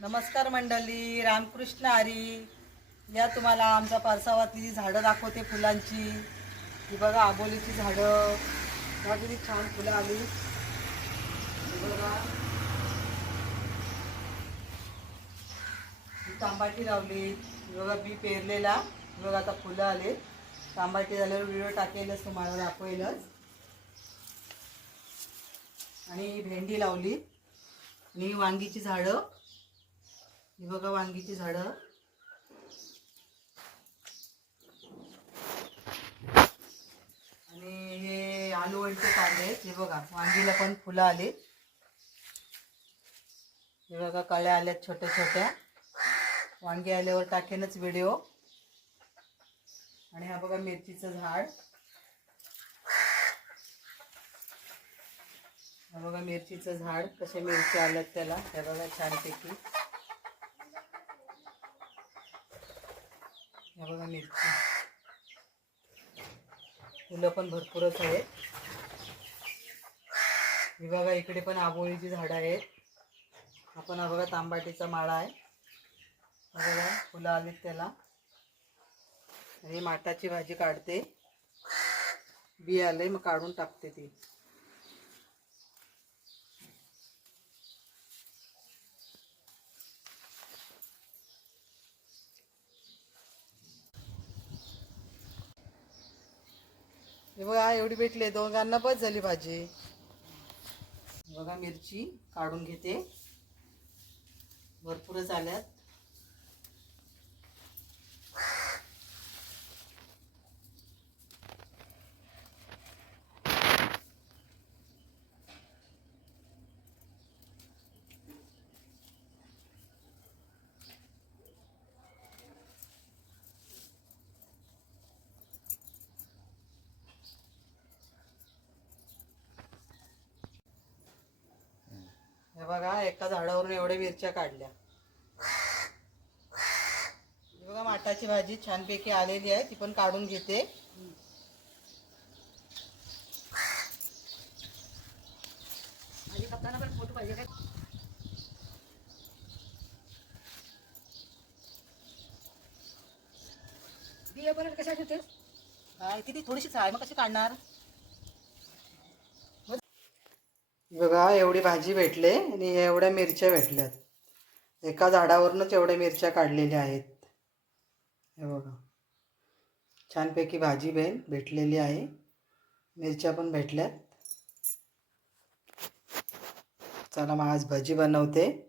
नमस्कार मंडळी रामकृष्ण आरी या तुम्हाला आमच्या पारसावातली झाडं दाखवते फुलांची ही बघा आबोलीची झाडं. बघा किती छान फुलं आली. बघा तांबाटी लावली. बघा बी पेरलेला. बघा आता फुलं आले. तांबाटी झाल्यावर व्हिडिओ टाकेलच तुम्हाला दाखवेलच. आणि भेंडी लावली. आणि वांगीची झाडं. ही बघा वांगीची झाडं. आणि हे आलू वडीचे कांदे आहेत हे बघा वांगीला पण फुलं आली. हे बघा कळ्या आल्यात छोट्या छोट्या. वांगी आल्यावर टाकेनच व्हिडिओ. आणि हा बघा मिरचीचं झाड. हा बघा मिरचीचं झाड कसे मिरची आल्यात त्याला. हे बघा छानपैकी. हे बघा मिरची. फुलं पण भरपूरच आहेत. ही बघा इकडे पण आबोळीची झाडं आहेत. आपण हा बघा तांबाटीचा माळा आहे. बघा फुलं आलीत त्याला. आणि माटाची भाजी काढते. बी आले मग काढून टाकते ती. हे बघा एवढी भेटले दोघांना बस झाली भाजी. बघा मिरची काढून घेते. भरपूरच आल्यात. हे बघा एका झाडावरून एवढ्या मिरच्या काढल्या. बघा माठाची भाजी छानपैकी आलेली आहे ती पण काढून घेते. बिया कशा किती? थोडीशीच आहे मग कशी काढणार? बघा एवढी भाजी भेटले आणि एवढ्या मिरच्या भेटल्यात. एका झाडावरूनच एवढ्या मिरच्या काढलेल्या आहेत. हे बघा. छानपैकी भाजी बेन भेटलेली आहे. मिरच्या पण भेटल्यात. चला मग आज भजी बनवते.